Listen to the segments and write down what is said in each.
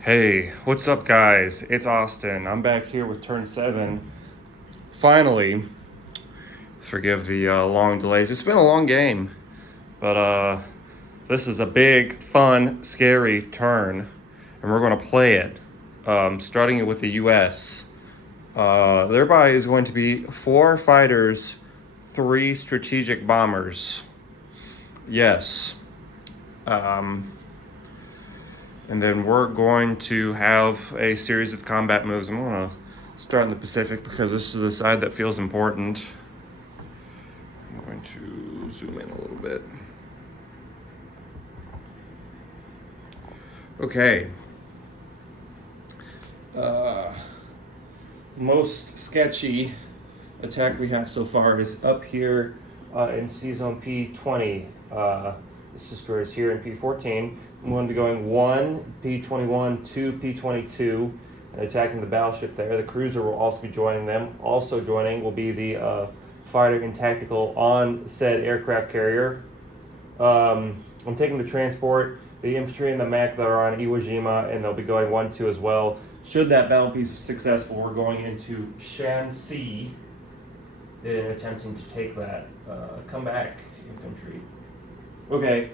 Hey, what's up, guys? It's Austin. I'm back here with Turn 7. Finally, forgive the long delays. It's been a long game, but this is a big, fun, scary turn, and we're going to play it, starting it with the U.S. Thereby is going to be 4 fighters, 3 strategic bombers. Yes. Um, And then we're going to have a series of combat moves. I'm going to start in the Pacific because this is the side that feels important. I'm going to zoom in a little bit. Okay. Most sketchy attack we have so far is up here in C zone P20. This destroyer is here in P14. I'm going to be going 1 P21, 2 P22, and attacking the battleship there. The cruiser will also be joining them. Also joining will be the fighter and tactical on said aircraft carrier. I'm taking the transport, the infantry, and the mech that are on Iwo Jima, and they'll be going 1-2 as well. Should that battle be successful, we're going into Shanxi in attempting to take that. Come back, infantry. Okay,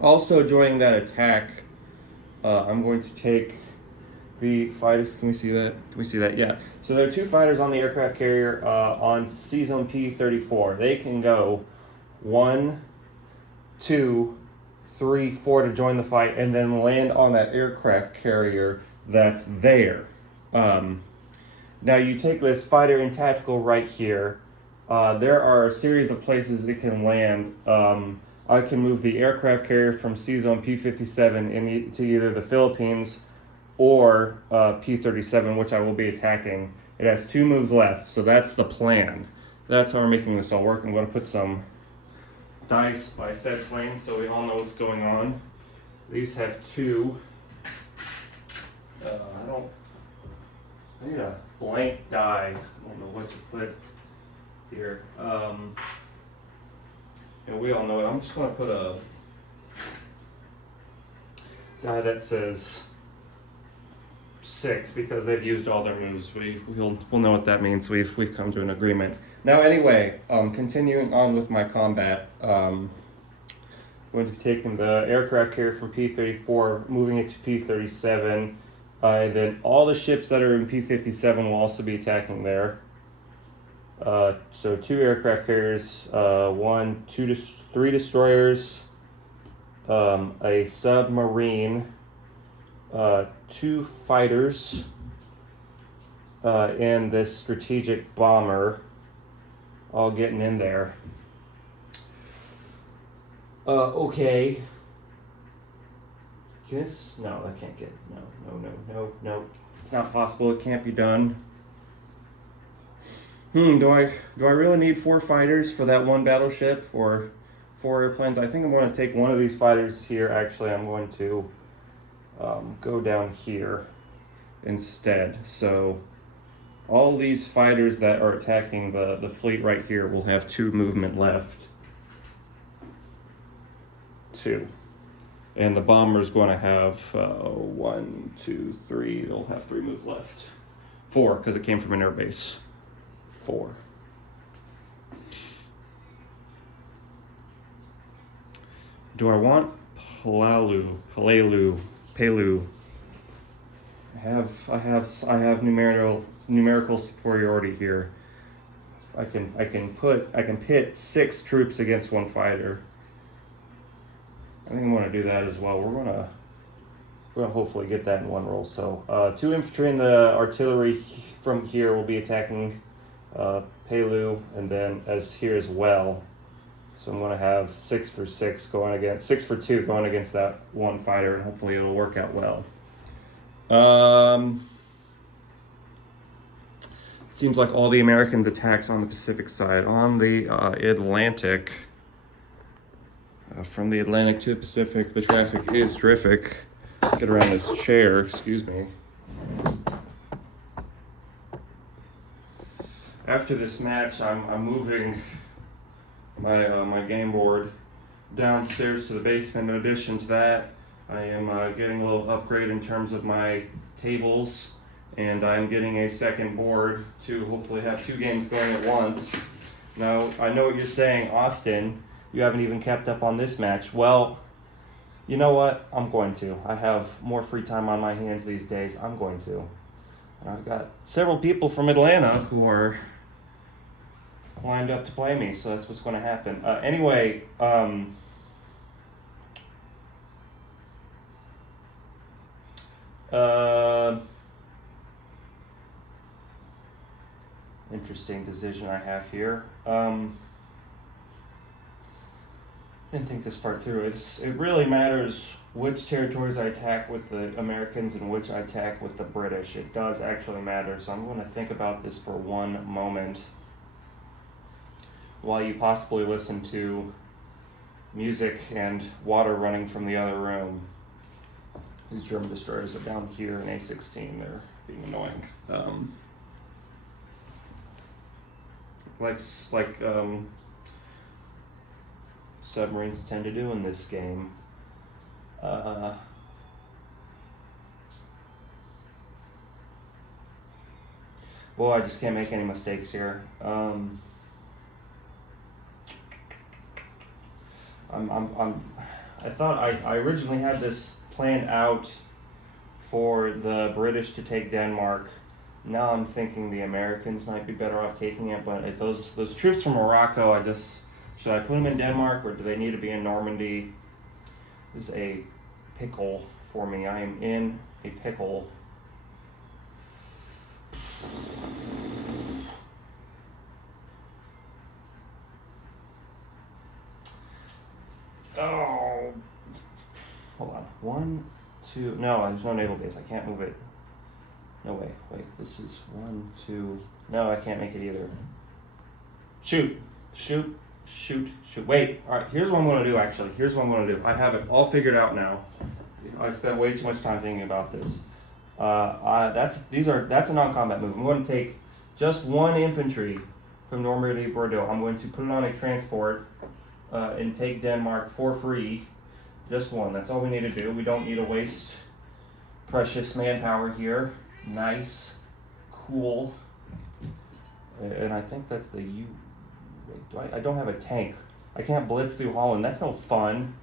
also joining that attack, I'm going to take the fighters. Can we see that? Can we see that? Yeah. So there are 2 fighters on the aircraft carrier on C zone P34. They can go 1, 2, 3, 4 to join the fight, and then land on that aircraft carrier that's there. Now you take this fighter and tactical right here. There are a series of places it can land. I can move the aircraft carrier from C zone P57 to either the Philippines or P37, which I will be attacking. It has 2 moves left, so that's the plan. That's how we're making this all work. I'm going to put some dice by said plane so we all know what's going on. These have 2. I need a blank die. I don't know what to put here. And we all know it. I'm just going to put a die that says 6 because they've used all their moves. We'll know what that means. We've come to an agreement. Now, anyway, continuing on with my combat, I'm going to be taking the aircraft carrier from P34, moving it to P37, and then all the ships that are in P57 will also be attacking there. So 2 aircraft carriers, 3 destroyers, a submarine, 2 fighters, and this strategic bomber, all getting in there. Okay. This? No, I can't get. No. It's not possible. It can't be done. Do I really need 4 fighters for that one battleship or 4 airplanes? I think I'm going to take one of these fighters here. Actually, I'm going to go down here instead. So all these fighters that are attacking the fleet right here will have 2 movement left. 2. And the bomber's going to have 1, 2, 3. They'll have 3 moves left. 4, because it came from an airbase. 4. Do I want Pelu? I have numerical superiority here. I can pit 6 troops against 1 fighter. I think I'm going to do that as well. We're going to hopefully get that in 1 roll. So 2 infantry and the artillery from here will be attacking Pelu, and then as here as well. So I'm going to have 6 for 2 going against that 1 fighter, and hopefully it'll work out well. It seems like all the Americans' attacks on the Pacific side. On the Atlantic, from the Atlantic to the Pacific, the traffic is terrific. Get around this chair, excuse me. After this match, I'm moving my game board downstairs to the basement. In addition to that, I am getting a little upgrade in terms of my tables, and I'm getting a second board to hopefully have 2 games going at once. Now, I know what you're saying, Austin, you haven't even kept up on this match. Well, you know what? I'm going to. I have more free time on my hands these days. I'm going to. And I've got several people from Atlanta who are lined up to play me, so that's what's going to happen. Anyway, interesting decision I have here. Didn't think this part through. It really matters which territories I attack with the Americans and which I attack with the British. It does actually matter, so I'm going to think about this for one moment while you possibly listen to music and water running from the other room. These German destroyers are down here in A16. They're being annoying. Like submarines tend to do in this game. Boy, I just can't make any mistakes here. I thought I originally had this planned out for the British to take Denmark. Now I'm thinking the Americans might be better off taking it, but if those troops from Morocco, should I put them in Denmark or do they need to be in Normandy? This is a pickle for me. I am in a pickle. Oh, hold on. 1, 2. No, there's no naval base. I can't move it. No way. Wait, this is 1, 2. No, I can't make it either. Shoot. Wait. All right. Here's what I'm going to do. Actually, I have it all figured out now. I spent way too much time thinking about this. That's a non-combat move. I'm going to take just 1 infantry from Normandy to Bordeaux. I'm going to put it on a transport and take Denmark for free. Just 1. That's all we need to do. We don't need to waste precious manpower here. Nice, cool, and I think that's the U. Wait, I don't have a tank. I can't blitz through Holland. That's no fun.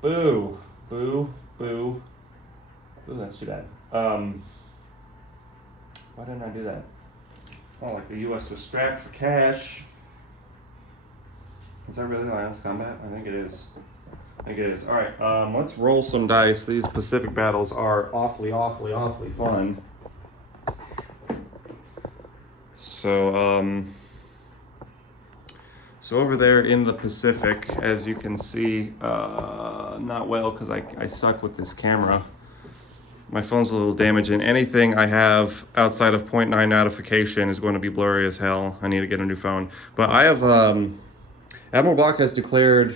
Boo. Ooh, that's too bad. Why didn't I do that? It's not like the U.S. was strapped for cash. Is that really last combat? I think it is. All right, let's roll some dice. These Pacific battles are awfully fun. So, so over there in the Pacific, as you can see, not well because I suck with this camera. My phone's a little damaged, and anything I have outside of 0.9 notification is going to be blurry as hell. I need to get a new phone. But I have, Admiral Bach has declared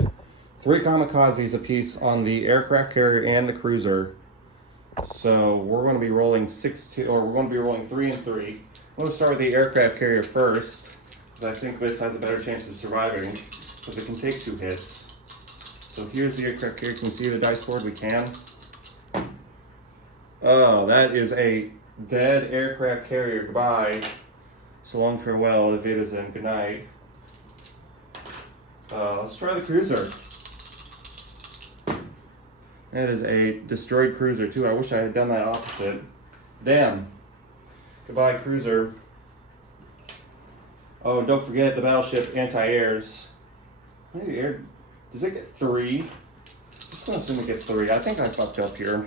3 kamikazes apiece on the aircraft carrier and the cruiser. So we're going to be rolling 3 and 3. I'm going to start with the aircraft carrier first, because I think this has a better chance of surviving, because it can take 2 hits. So here's the aircraft carrier. Can you see the dice board? We can. Oh, that is a dead aircraft carrier. Goodbye. So long, farewell. Auf Wiedersehen. Good night. Let's try the cruiser. That is a destroyed cruiser too. I wish I had done that opposite. Damn. Goodbye, cruiser. Oh, don't forget the battleship anti-airs. How many air? Does it get 3? Just gonna assume it gets 3. I think I fucked up here.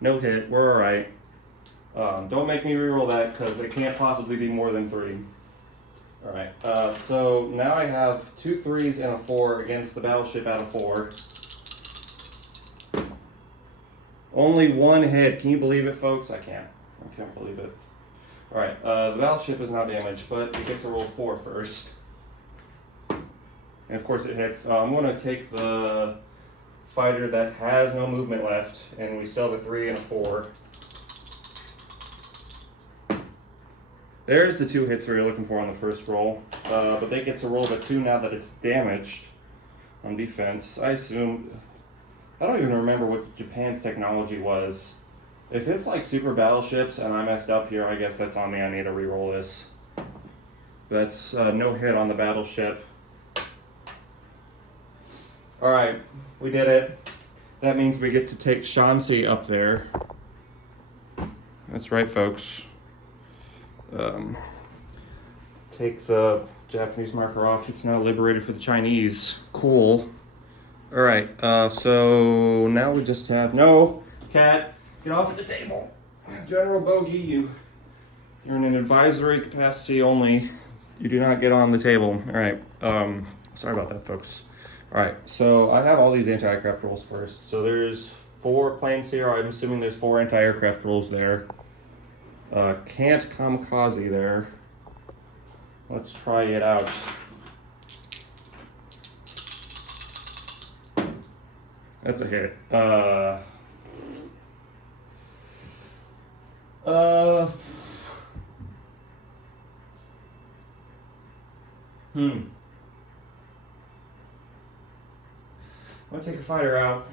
No hit. We're all right. Don't make me reroll that because it can't possibly be more than 3. All right. So now I have 2 3s and a 4 against the battleship out of 4. Only 1 hit. Can you believe it, folks? I can't believe it. All right. The battleship is now damaged, but it gets a roll 4 first. And of course it hits. I'm going to take the fighter that has no movement left, and we still have a 3 and a 4. There's the 2 hits we were looking for on the first roll, but they get to roll the 2 now that it's damaged on defense. I assume I don't even remember what Japan's technology was. If it's like super battleships and I messed up here, I guess that's on me. I need to re-roll this. That's no hit on the battleship. Alright, we did it. That means we get to take Shanxi up there. That's right, folks. Take the Japanese marker off. It's now liberated for the Chinese. Cool. Alright, so now we just have... No! Cat! Get off the table! General Bogey, you're in an advisory capacity only. You do not get on the table. Alright, sorry about that, folks. Alright, so I have all these anti-aircraft rules first. So there's 4 planes here. I'm assuming there's 4 anti-aircraft rules there. Can't kamikaze there. Let's try it out. That's a hit. I'm gonna take a fighter out.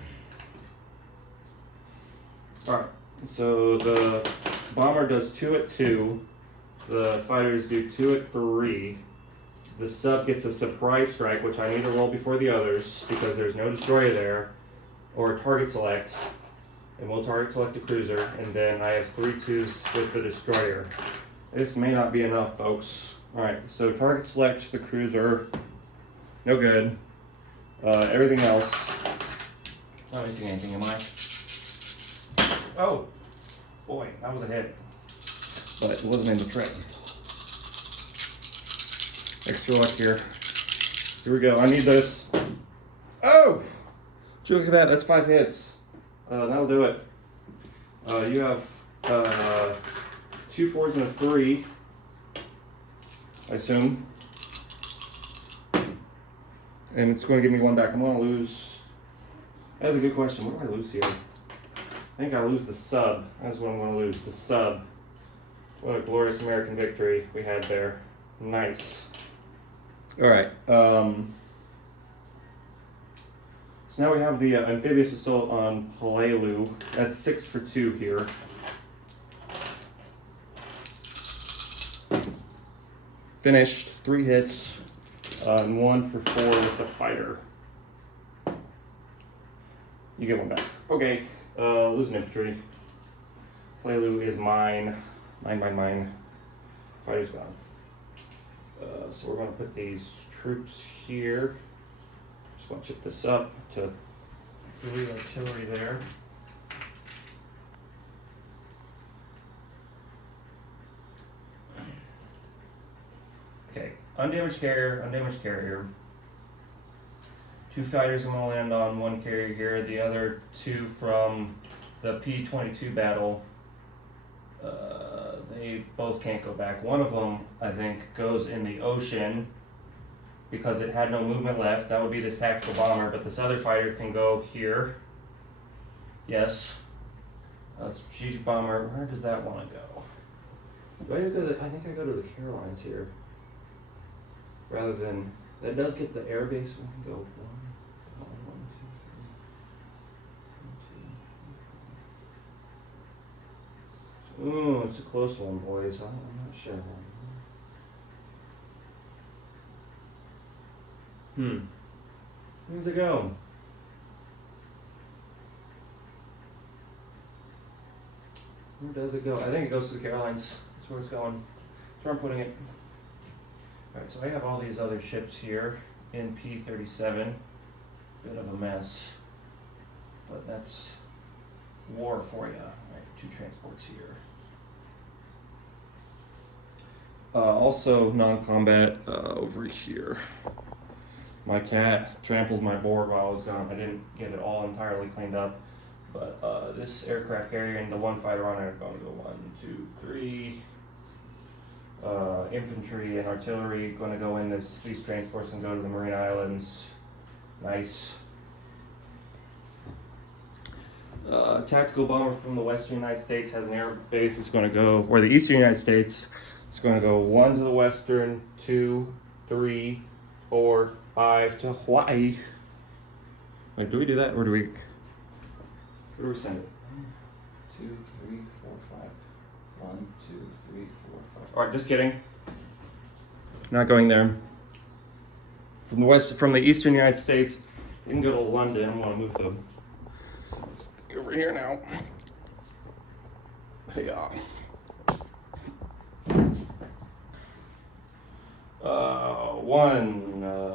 Alright, so the bomber does 2 at 2. The fighters do 2 at 3. The sub gets a surprise strike, which I need to roll before the others because there's no destroyer there, or target select, and we'll target select a cruiser, and then I have 3 2s with the destroyer. This may not be enough, folks. Alright, so target select the cruiser, no good. Everything else, not missing anything, am I? Oh, boy, that was a hit. But it wasn't in the trick. Extra luck here. Here we go. I need this. Oh! Did you look at that? That's 5 hits. That'll do it. You have 2 4s and a 3, I assume. And it's going to give me 1 back. I'm going to lose. That's a good question. What do I lose here? I think I lose the sub. That's what I'm going to lose. The sub. What a glorious American victory we had there. Nice. Alright. So now we have the amphibious assault on Palelu. That's 6 for 2 here. Finished. 3 hits. And 1 for 4 with the fighter. You get 1 back. Okay. Losing infantry. Palelu is mine. Mine. Fighter's gone. So we're going to put these troops here. Just going to chip this up to 3 artillery there. Okay, undamaged carrier. 2 fighters are going to land on 1 carrier here. The other 2 from the P-22 battle. They both can't go back. One of them, I think, goes in the ocean because it had no movement left. That would be this tactical bomber, but this other fighter can go here. Yes. Strategic bomber. Where does that want to go? I think I go to the Carolines here. Rather than, that does get the air base. We can go 1, 2, 3. Ooh, it's a close one, boys. I'm not sure. Where's it go? Where does it go? I think it goes to the Carolines. That's where it's going. That's where I'm putting it. Alright, so I have all these other ships here in P-37. Bit of a mess. But that's war for you. Alright, 2 transports here. Also non-combat over here. My cat trampled my board while I was gone. I didn't get it all entirely cleaned up. But this aircraft carrier and the 1 fighter on it are going to go 1, 2, 3. Infantry and artillery going to go in these transports and go to the Marine Islands. Nice. Tactical bomber from the Western United States has an air base. It's going to go, or the Eastern United States. It's going to go 1 to the Western, 2, 3, 4, 5 to Hawaii. Wait, do we do that, or do we? Where do we send it? 1, 2, 3, 4, 5. 1, 2, 3, 4, 5. All right, just kidding. Not going there. From the eastern United States, you can go to London. I'm gonna move them over here now. Hey,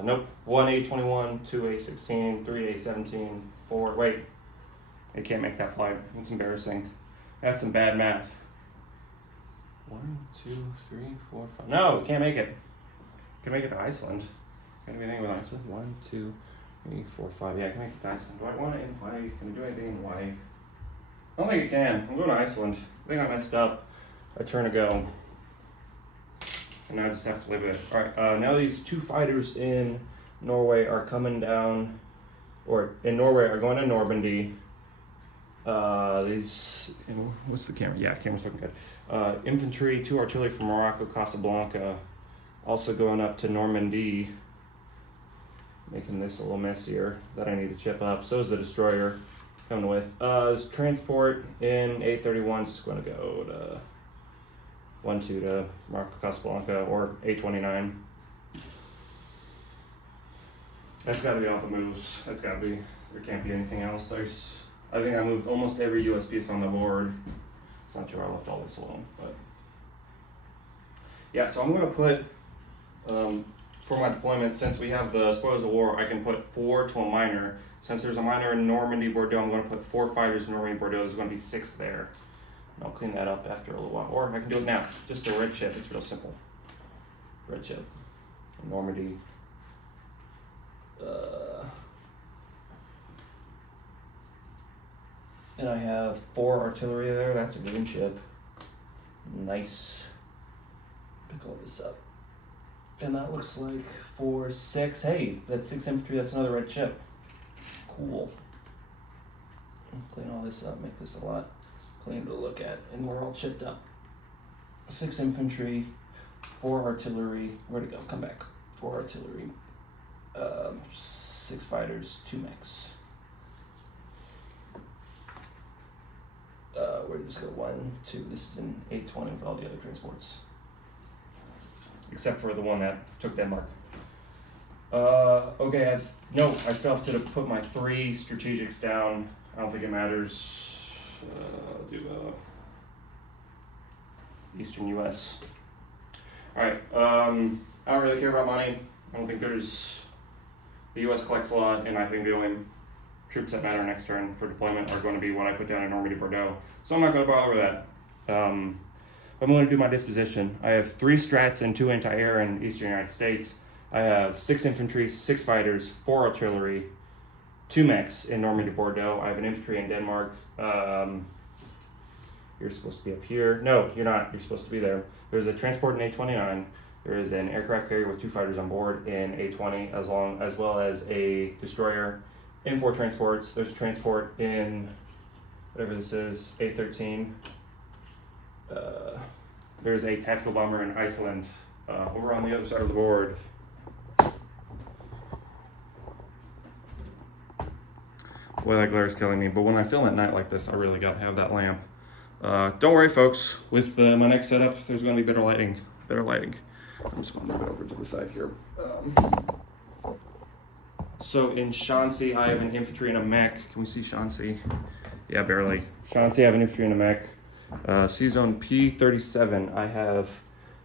nope. 1A21, 2A16, 3A17, 4. Wait, I can't make that flight. It's embarrassing. That's some bad math. 1, 2, 3, 4, 5. No, we can't make it. Can make it to Iceland. Can I do anything with Iceland? 1, 2, 3, 4, 5. Yeah, I can make it to Iceland. Do I want it in Hawaii? Can I do anything in Hawaii? I don't think I can. I'm going to Iceland. I think I messed up a turn ago. And now I just have to live with it. Alright, now these two fighters in Norway are coming down, or in Norway are going to Normandy. What's the camera? Yeah, camera's looking good. Infantry, 2 artillery from Morocco, Casablanca, also going up to Normandy, making this a little messier that I need to chip up. So is the destroyer coming with. This transport in A31 is just going to go to 1-2 to Morocco, Casablanca, or A29. That's got to be off the moves. That's got to be. There can't be anything else. I think I moved almost every US piece on the board. It's not sure I left all this alone, but yeah. So I'm going to put for my deployment, since we have the spoils of war, I can put 4 to a minor. Since there's a minor in Normandy, Bordeaux, I'm going to put 4 fighters in Normandy, Bordeaux. There's going to be 6 there. And I'll clean that up after a little while, or I can do it now. Just a red chip. It's real simple. Red chip. Normandy. And I have 4 artillery there. That's a green chip. Nice. Pick all this up. And that looks like 4, 6. Hey, that's 6 infantry. That's another red chip. Cool. Clean all this up. Make this a lot cleaner to look at. And we're all chipped up. 6 infantry, 4 artillery. Where'd it go? Come back. 4 artillery. 6 fighters, 2 mechs. Where did this go? 1, 2. This is in 820 with all the other transports, except for the one that took Denmark. Okay. I still have to put my 3 strategics down. I don't think it matters. I'll do Eastern U.S. All right. I don't really care about money. I don't think there's. The U.S. collects a lot, and I think the only troops that matter next turn for deployment are going to be what I put down in Normandy, Bordeaux. So I'm not going to bother with that. I'm going to do my disposition. I have 3 strats and 2 anti-air in Eastern United States. I have 6 infantry, 6 fighters, 4 artillery, 2 mechs in Normandy, Bordeaux. I have an infantry in Denmark. You're supposed to be up here. No, you're not. You're supposed to be there. There's a transport in A29. There is an aircraft carrier with 2 fighters on board in A20, as well as a destroyer in 4 transports. There's a transport in whatever this is, A13. There's a tactical bomber in Iceland over on the other side of the board. Boy, that glare is killing me. But when I film at night like this, I really gotta have that lamp. Don't worry, folks. With my next setup, there's gonna be better lighting. I'm just gonna move it over to the side here. So in Shanxi, I have an infantry and a mech. Can we see Shanxi? Yeah, barely. Shanxi, I have an infantry and a mech. C-Zone P37, I have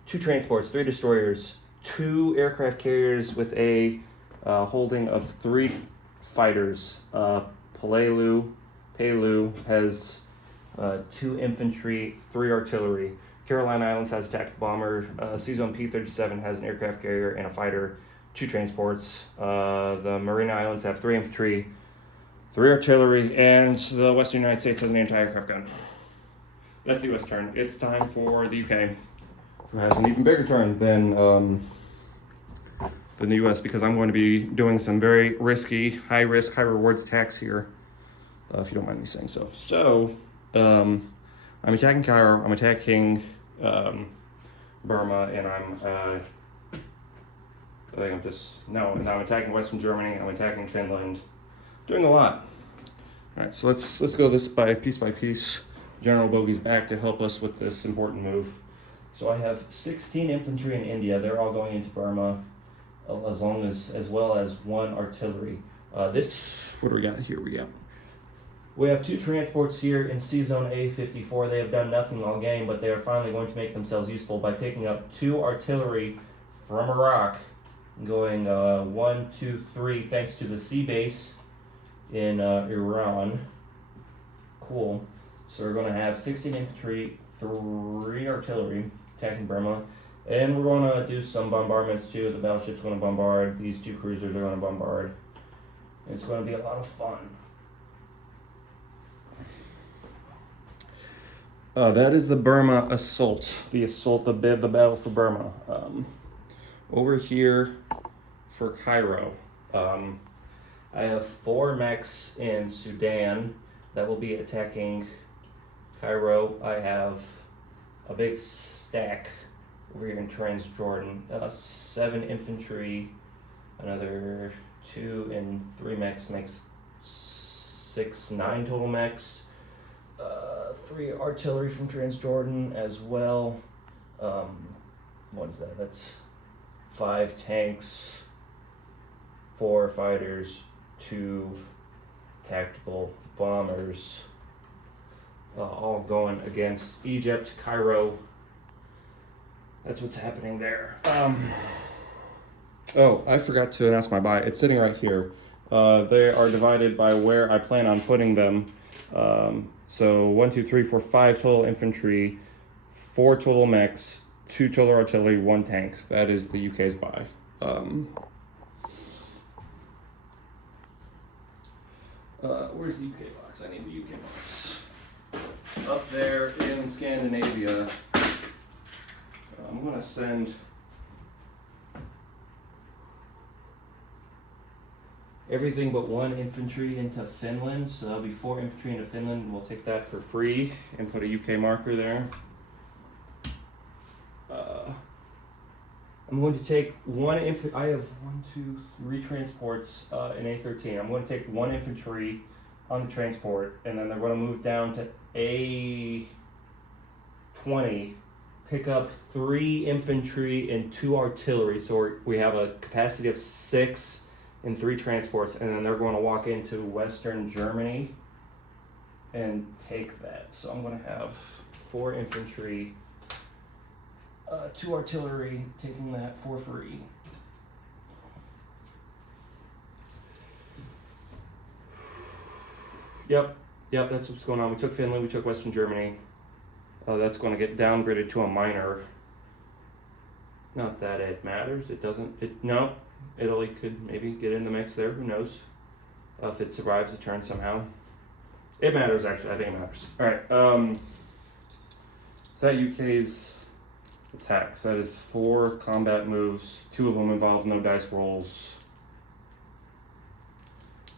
2 transports, 3 destroyers, 2 aircraft carriers with a holding of 3 fighters. Pelu has 2 infantry, 3 artillery. Carolina Islands has a tactical bomber. C-Zone P37 has an aircraft carrier and a fighter, 2 transports. The Marina Islands have 3 infantry, 3 artillery, and the Western United States has an anti-aircraft gun. That's the US turn. It's time for the UK, who has an even bigger turn than the US, because I'm going to be doing some very risky, high risk, high rewards attacks here, if you don't mind me saying so. So, I'm attacking Cairo, I'm attacking Burma, and I'm attacking Western Germany, I'm attacking Finland. Doing a lot. All right, so let's go this by piece. General Bogey's back to help us with this important move. So I have 16 infantry in India. They're all going into Burma, as well as 1 artillery. What do we got here? We have 2 transports here in C Zone A54. They have done nothing all game, but they are finally going to make themselves useful by picking up 2 artillery from Iraq, going 1, 2, 3, thanks to the sea base in Iran. Cool. So we're going to have 16 infantry, 3 artillery attacking Burma, and we're going to do some bombardments too. The battleship's going to bombard. These 2 cruisers are going to bombard. It's going to be a lot of fun. That is the Burma assault. The battle for Burma. Over here for Cairo, I have 4 mechs in Sudan that will be attacking Cairo. I have a big stack over here in Transjordan. 7 infantry, another 2 and 3 mechs makes 9 total mechs. 3 artillery from Transjordan as well. What is that? That's 5 tanks, 4 fighters, 2 tactical bombers, all going against Egypt, Cairo. That's what's happening there. Oh, I forgot to announce my buy. It's sitting right here. They are divided by where I plan on putting them. So 1, 2, 3, 4, 5 total infantry, 4 total mechs, 2 total artillery, 1 tank. That is the UK's buy. Where's the UK box? I need the UK box. Up there in Scandinavia. I'm gonna send everything but 1 infantry into Finland. So that'll be 4 infantry into Finland. We'll take that for free and put a UK marker there. I'm going to take 1 infantry. I have 1, 2, 3 transports in A13. I'm going to take 1 infantry on the transport, and then they're going to move down to A20, pick up 3 infantry and 2 artillery. So we have a capacity of 6 and 3 transports, and then they're going to walk into Western Germany and take that. So I'm going to have 4 infantry, 2 artillery, taking that for free. Yep, that's what's going on. We took Finland, we took Western Germany. That's going to get downgraded to a minor. Not that it matters. It doesn't. No, Italy could maybe get in the mix there. Who knows? If it survives the turn somehow. It matters, actually. I think it matters. All right. Is that UK's attacks? That is 4 combat moves. 2 of them involve no dice rolls.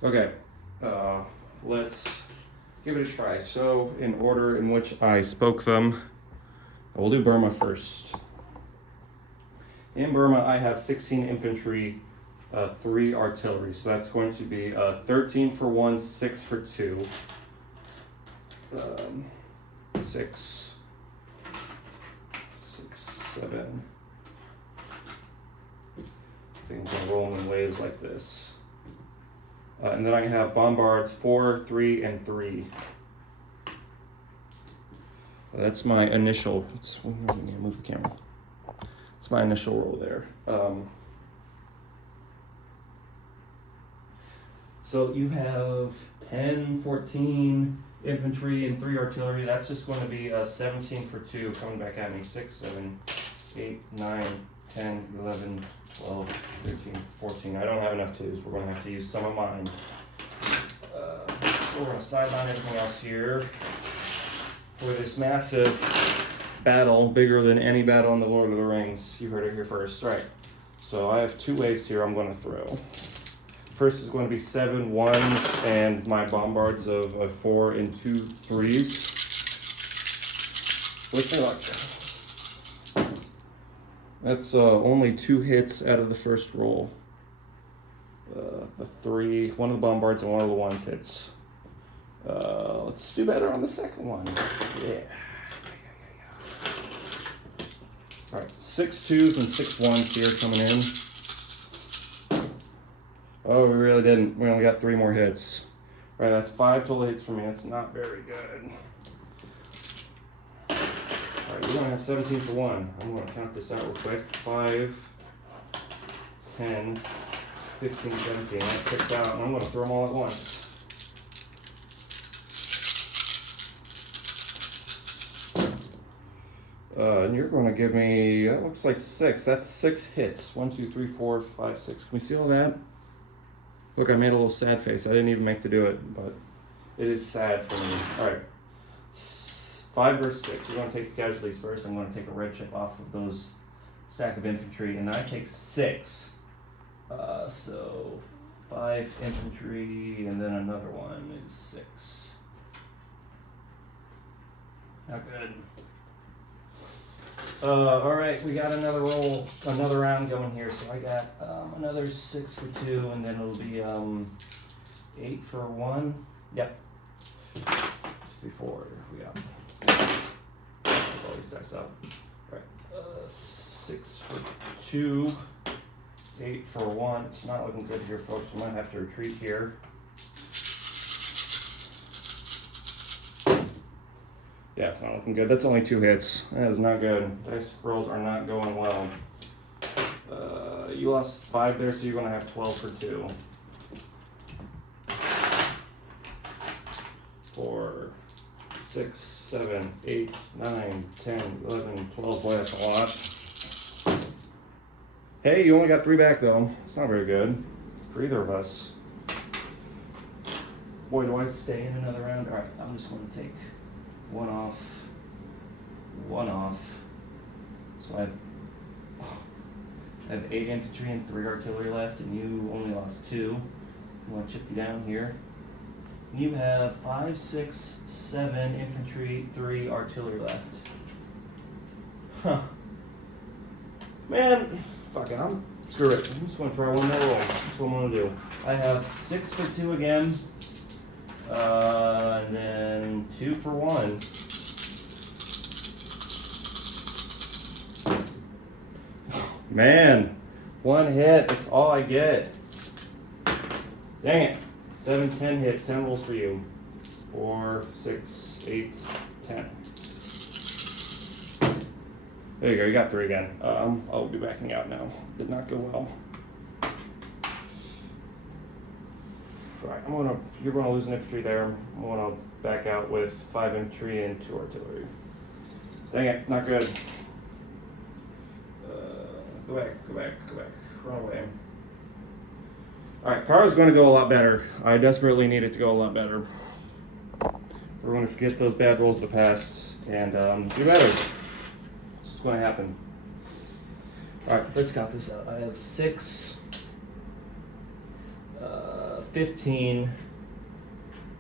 Okay. Let's give it a try. So, in order in which I spoke them, I will do Burma first. In Burma, I have 16 infantry, 3 artillery. So that's going to be 13 for 1, 6 for 2. 6, 7. I think I'm going to roll them in waves like this. And then I have bombards 4, 3, and 3. That's my initial. Move the camera. It's my initial roll there. So you have 10, 14 infantry and 3 artillery. That's just going to be 17 for 2 coming back at me. 6, 7, 8, 9, 10, 11, 12, 13, 14. I don't have enough 2s. We're going to have to use some of mine. We're going to sideline everything else here for this massive battle, bigger than any battle in the Lord of the Rings. You heard it here first. All right. So I have 2 waves here I'm going to throw. First is going to be 7 1s and my bombards of 4 and 2 3s. Wish me luck. That's only 2 hits out of the first roll. The 3, one of the bombards and one of the 1s hits. Let's do better on the second one. Yeah. All right, 6 2s and 6 1s here coming in. Oh, we really didn't. We only got 3 more hits. All right, that's 5 total hits for me. That's not very good. All right, we're gonna have 17 for 1. I'm gonna count this out real quick. 5, 10, 15, 17. That kicks out, and I'm gonna throw them all at once. And you're going to give me, that looks like 6. That's 6 hits. 1, 2, 3, 4, 5, 6. Can we see all that? Look, I made a little sad face. I didn't even make to do it, but it is sad for me. All right. 5 versus 6. We're going to take the casualties first. I'm going to take a red chip off of those stack of infantry, and then I take 6. So 5 infantry, and then another one is 6. Not good. All right, we got another round going here. So I got another 6 for 2, and then it'll be 8 for 1. Yep. 3, 4. We got all these dice up. All right. 6 for 2, 8 for 1. It's not looking good here, folks. We might have to retreat here. Yeah, it's not looking good. That's only 2 hits. That is not good. Dice rolls are not going well. You lost 5 there, so you're going to have 12 for 2. 4, 6, 7, 8, 9, 10, 11, 12. Boy, that's a lot. Hey, you only got 3 back, though. It's not very good for either of us. Boy, do I stay in another round? All right, I'm just going to take 1 off, 1 off. So I have 8 infantry and 3 artillery left, and you only lost 2. I'm going to chip you down here. You have 5, 6, 7 infantry, 3 artillery left. Huh. Man, fuck it, screw it. I'm just going to try one more roll. That's what I'm going to do. I have 6 for 2 again. And then 2 for 1. Man, 1 hit. That's all I get. Dang it. 7, 10 hits. 10 rolls for you. 4, 6, 8, 10. There you go. You got 3 again. I'll be backing out now. Did not go well. Right, you're gonna lose an infantry there. I'm gonna back out with 5 infantry and 2 artillery. Dang it, not good. Go back. Run away. Alright, Car's gonna go a lot better. I desperately need it to go a lot better. We're gonna forget those bad rolls of the past and do better. That's what's gonna happen. Alright, let's count this out. I have 6. 15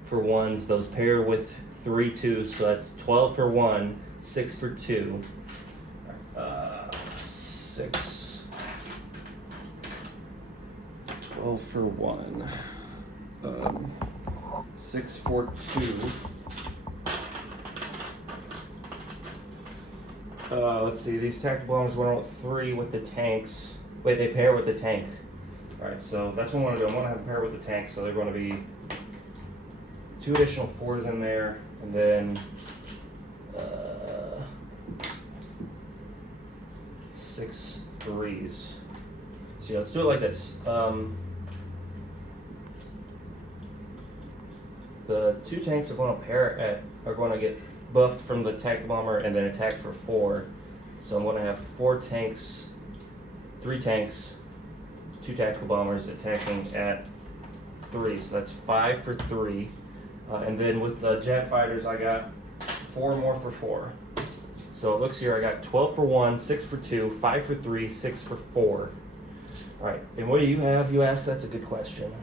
for 1s. Those pair with 3 2s, so that's 12 for 1, 6 for 2. 6, 12 for 1, 6 for 2. Let's see, these tactical bombers went out 3 with the tanks. Wait, they pair with the tank. Alright, so that's what I want to do. I want to have a pair with the tank, so they're going to be 2 additional 4s in there, and then 6 3s. So yeah, let's do it like this. The 2 tanks are going to are going to get buffed from the tank bomber and then attack for 4. So I'm going to have 4 tanks, 3 tanks, 2 tactical bombers attacking at 3, so that's 5 for 3. And then with the jet fighters, I got 4 more for 4. So it looks here, I got 12 for 1, 6 for 2, 5 for 3, 6 for 4. All right, and what do you have, you asked? That's a good question.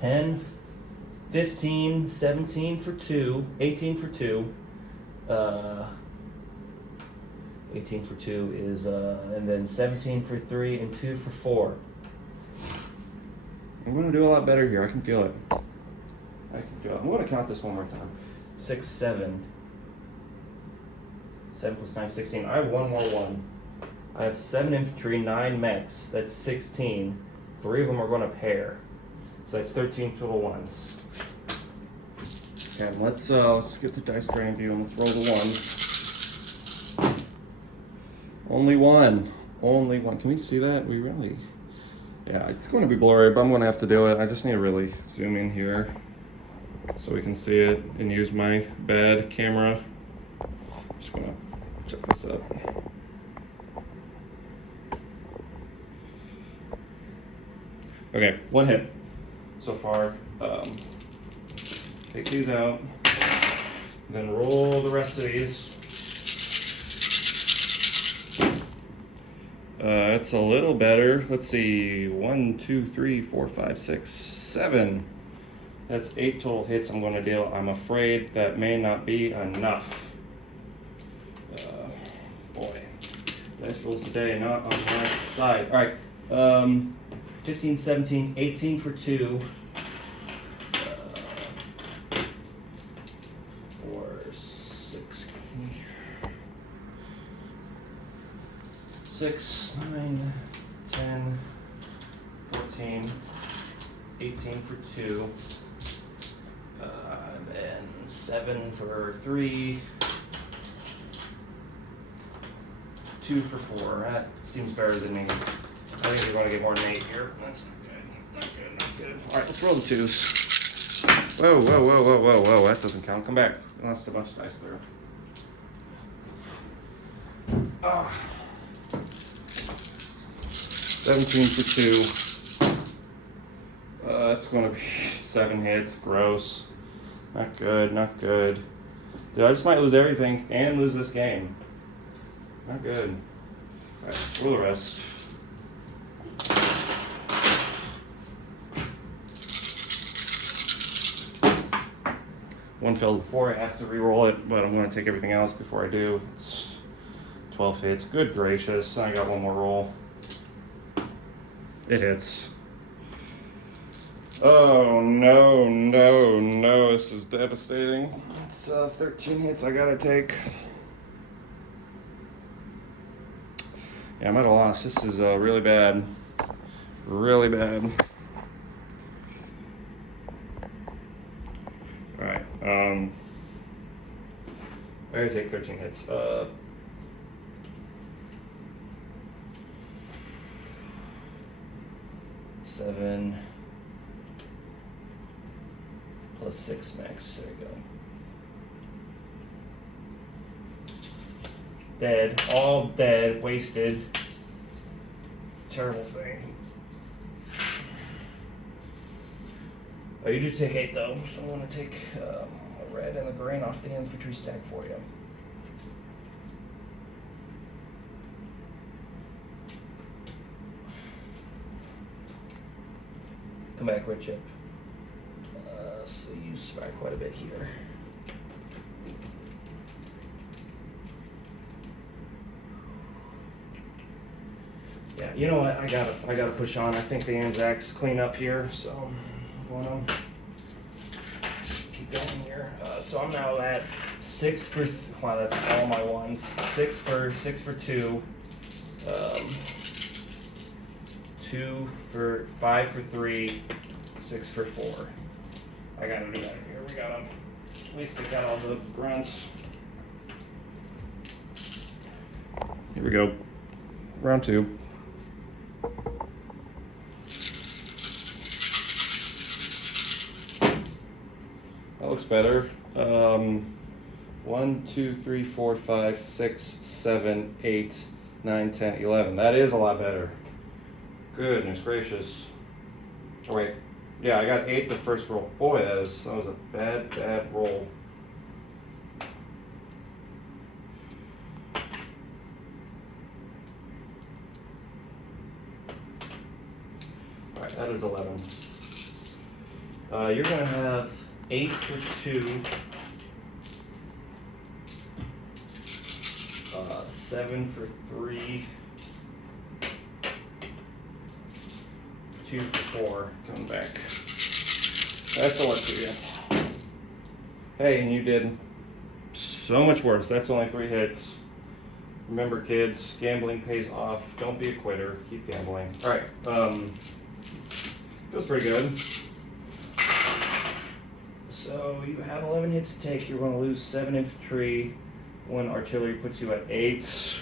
10, 15, 17 for 2, 18 for 2. 18 for 2 is, and then 17 for 3 and 2 for 4. I'm going to do a lot better here. I can feel it. I can feel it. I'm going to count this one more time. 6, 7. 7 plus 9, 16. I have one more 1. I have 7 infantry, 9 mechs. That's 16. 3 of them are going to pair. So that's 13 total ones. Okay, let's get the dice tray view and let's roll the ones. Only one. Only one. Can we see that? We really... Yeah, it's going to be blurry, but I'm going to have to do it. I just need to really zoom in here so we can see it and use my bad camera. I'm just going to check this out. Okay, 1 hit so far. Take these out, then roll the rest of these. It's a little better. Let's see, 1, 2, 3, 4, 5, 6, 7. That's 8 total hits I'm going to deal. I'm afraid that may not be enough. Boy, dice rolls today not on my side. All right, 15, 17, 18 for 2. 6, 9, 10, 14, 18 for 2, and 7 for 3, 2 for 4. That seems better than 8. I think you're going to get more than 8 here. That's not good. Not good. Not good. All right, let's roll the 2s. Whoa, whoa, whoa, whoa, whoa, whoa. That doesn't count. Come back. That's a bunch of dice there. Ah. 17 for 2. That's going to be 7 hits. Gross. Not good. Not good. Dude, I just might lose everything and lose this game. Not good. Alright, roll the rest. One failed before. I have to re-roll it, but I'm going to take everything else before I do. It's 12 hits. Good gracious. I got one more roll. It hits. Oh no, no, no, this is devastating. It's 13 hits I gotta take. Yeah, I might have lost. This is really bad. Really bad. Alright, I gotta take 13 hits. 7 plus 6 max. There you go. Dead. All dead. Wasted. Terrible thing. Oh, you do take 8 though, so I'm going to take a red and the green off the infantry stack for you. Come back, red chip. So you survive quite a bit here. Yeah, you know what? I gotta push on. I think the Anzacs clean up here, so I'm gonna keep going here. So I'm now at 6 for. Wow, that's all my ones. 6 for 2. 2 for 5 for 3. 6 for 4. I gotta do that here. We gotta at least take out all the grunts. Here we go. Round 2. That looks better. 1, 2, 3, 4, 5, 6, 7, 8, 9, 10, 11. That is a lot better. Goodness gracious. Oh wait. Yeah, I got 8 the first roll. Boy, that was a bad roll. Alright, that is 11. You're gonna have 8 for 2. 7 for 3. 2 for 4. Coming back. That's the luck for you. Hey, and you did so much worse. That's only 3 hits. Remember, kids, gambling pays off. Don't be a quitter. Keep gambling. All right. Feels pretty good. So you have 11 hits to take. You're going to lose 7 infantry. 1 artillery puts you at 8.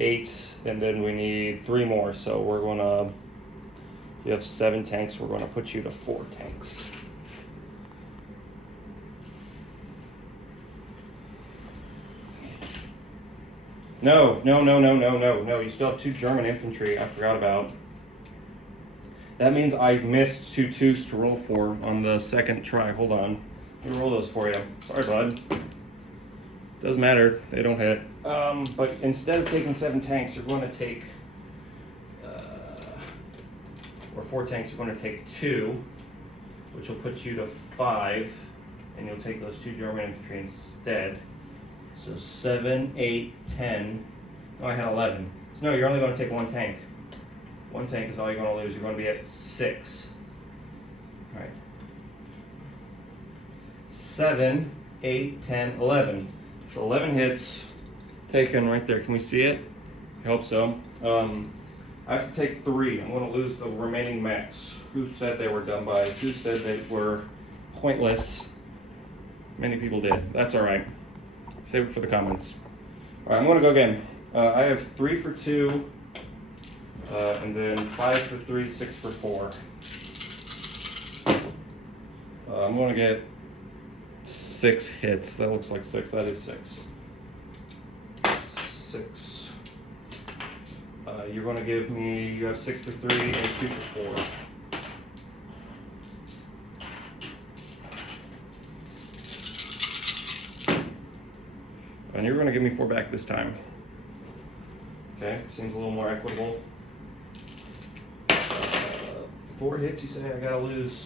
8, and then we need 3 more. So we're going to. You have 7 tanks. We're going to put you to 4 tanks. No. You still have 2 German infantry I forgot about. That means I missed 2 twos to roll for on the second try. Hold on. Let me roll those for you. Sorry, bud. Doesn't matter. They don't hit. But instead of taking 7 tanks, you're going to take... or 4 tanks, you're going to take 2, which will put you to 5, and you'll take those 2 German infantry instead. So 7, 8, 10. No, I had 11. So no, you're only going to take 1 tank. 1 tank is all you're going to lose. You're going to be at 6. All right. 7, 8, 10, 11. So 11 hits taken right there. Can we see it? I hope so. I have to take 3. I'm going to lose the remaining mechs. Who said they were done by? Who said they were pointless? Many people did. That's all right. Save it for the comments. All right, I'm going to go again. I have 3 for 2, and then 5 for 3, 6 for 4. I'm going to get 6 hits. That looks like 6. That is 6. 6. You're going to give me, you have 6 for 3 and 2 for 4. And you're going to give me 4 back this time. Okay, seems a little more equitable. 4 hits, you say I gotta lose.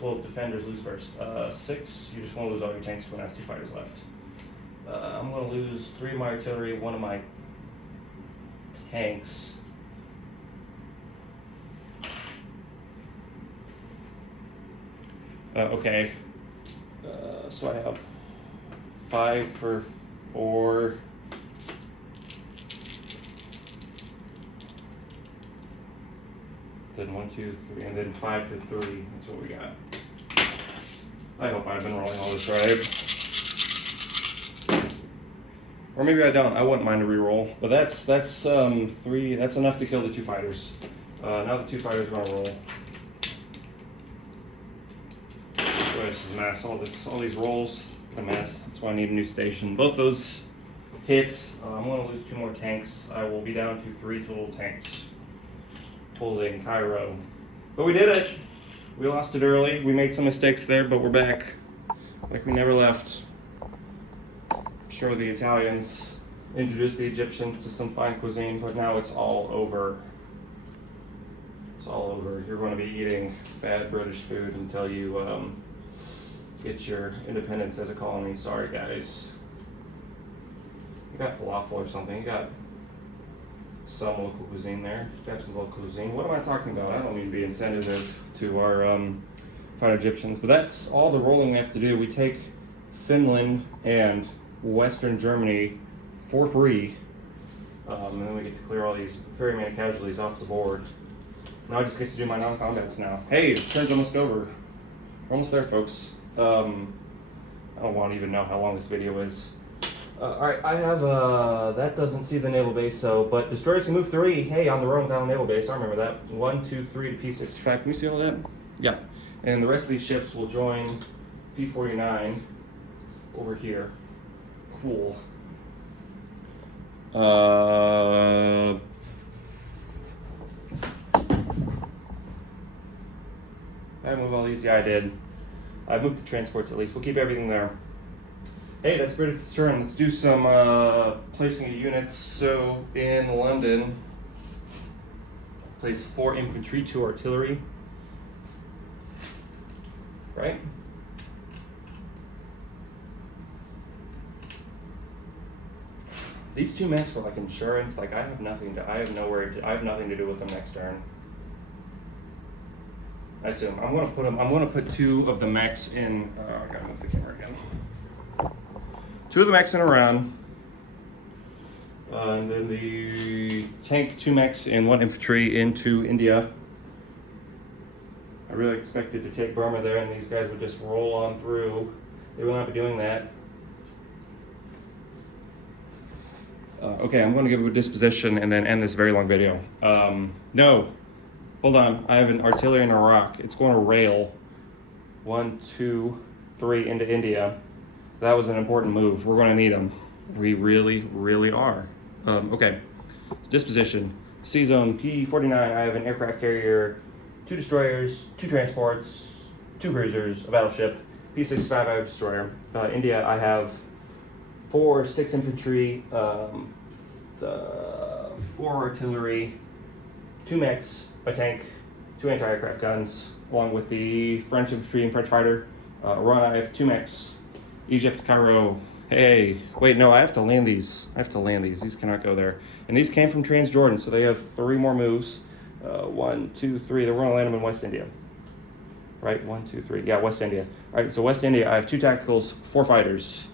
Well, defenders lose first. 6, you just want to lose all your tanks. You're going to have 2 fighters left. I'm going to lose 3 of my artillery, 1 of my tanks. Okay. So I have 5 for 4. Then 1, 2, 3, and then 5 for 3. That's what we got. I hope I've been rolling all this right. Or maybe I don't. I wouldn't mind a reroll. But that's 3. That's enough to kill the 2 fighters. Now the 2 fighters are gonna roll. Boy, this is a mess. All these rolls, a mess. That's why I need a new station. Both those hit. I'm gonna lose 2 more tanks. I will be down to 3 total tanks holding Cairo. But we did it. We lost it early. We made some mistakes there, but we're back. Like we never left. I'm sure the Italians introduced the Egyptians to some fine cuisine, but now it's all over. It's all over. You're going to be eating bad British food until you get your independence as a colony. Sorry, guys. You got falafel or something. You got some local cuisine there. Got some local cuisine. What am I talking about? I don't mean to be insensitive to our fine Egyptians, but that's all the rolling we have to do. We take Finland and Western Germany for free, and then we get to clear all these very many casualties off the board. Now I just get to do my non-combats now. Hey, the turn's almost over. We're almost there, folks. I don't want to even know how long this video is. Alright, I have, that doesn't see the naval base, but destroyers can move 3, hey, on the road without a naval base, I remember that. 1, 2, 3 to P65, can you see all that? Yeah, and the rest of these ships will join P49 over here. Cool. I move all these, yeah I did. I moved the transports at least, we'll keep everything there. Hey, that's Britain's turn. Let's do some placing of units. So in London, place 4 infantry, 2 artillery. Right? These 2 mechs were like insurance. Like I have nothing to do with them next turn. I assume. I'm gonna put 2 of the mechs in. I gotta move the camera again. 2 of the mechs in Iran. And then the tank, 2 mechs and 1 infantry into India. I really expected to take Burma there and these guys would just roll on through. They will not be doing that. Okay, I'm going to give a disposition and then end this very long video. No, hold on. I have an artillery in Iraq. It's going to rail 1, 2, 3 into India. That was an important move. We're going to need them. We really, really are. Okay, disposition. C zone P49. I have an aircraft carrier, 2 destroyers, 2 transports, 2 cruisers, a battleship. P65 I have a destroyer. India I have 4 6 infantry, 4 artillery, 2 mechs, a tank, 2 anti-aircraft guns, along with the French infantry and French fighter. Iran I have 2 mechs. Egypt, Cairo. Hey, wait, no, I have to land these. These cannot go there. And these came from Transjordan, so they have 3 more moves. 1, 2, 3. They're going to land them in West India. Right? 1, 2, 3. Yeah, West India. All right, so West India, I have 2 tacticals, 4 fighters.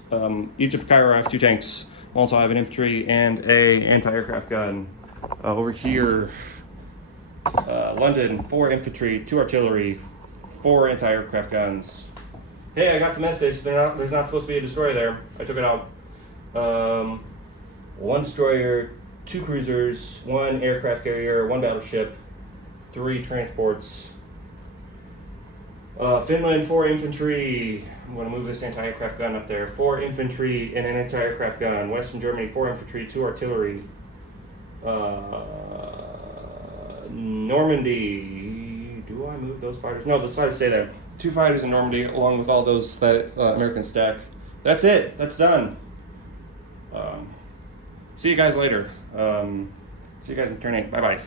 Egypt, Cairo, I have 2 tanks. Also, I have an infantry and a anti-aircraft gun. Over here, London, 4 infantry, 2 artillery, 4 anti-aircraft guns. Hey, I got the message. There's not supposed to be a destroyer there. I took it out. 1 destroyer, 2 cruisers, 1 aircraft carrier, 1 battleship, 3 transports. Finland, 4 infantry. I'm going to move this anti-aircraft gun up there. 4 infantry and an anti-aircraft gun. Western Germany, 4 infantry, 2 artillery. Normandy. Do I move those fighters? No, those fighters stay there. 2 fighters in Normandy, along with all those that American stack. That's it. That's done. See you guys later. See you guys in turn 8. Bye-bye.